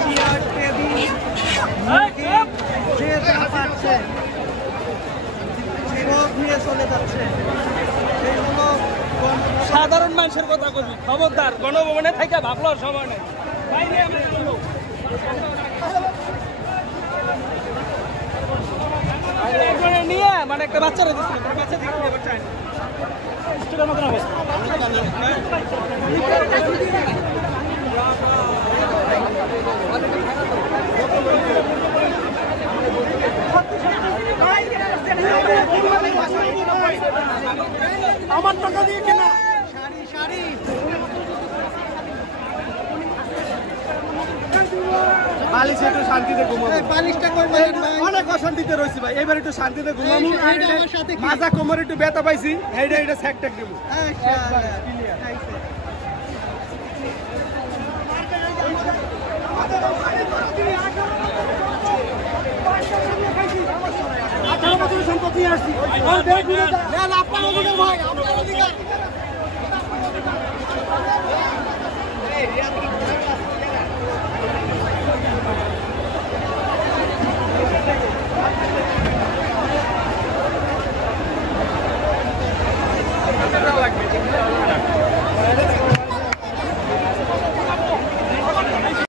Chair table যে যা পাচ্ছে সব নিয়ে চলে যাচ্ছে। সেগুলো সাধারণ মানুষের কথা কবি, খবরদার গণভবনে থেকে ভাবলো সময় নেই। নিয়ে মানে একটা বাচ্চারা দিচ্ছিল, বাচ্চা দিচ্ছিল এবার চাই না মতন অবস্থা। আমার টাকা দিয়ে কেনা শাড়ি শাড়ি বালিশ একটু শান্তিতে ঘুমাবো। বালিশটা করবে অনেক অশান্তিতে রয়েছি ভাই, এবার একটু শান্তিতে ঘুমাবো। মাজা কোমর একটু ব্যথা পাইছি, এইটা স্যাক ট্যাক দেবো। সম্পত্তি আসছি আপনার অধিকার ভাই, আপনার অধিকার।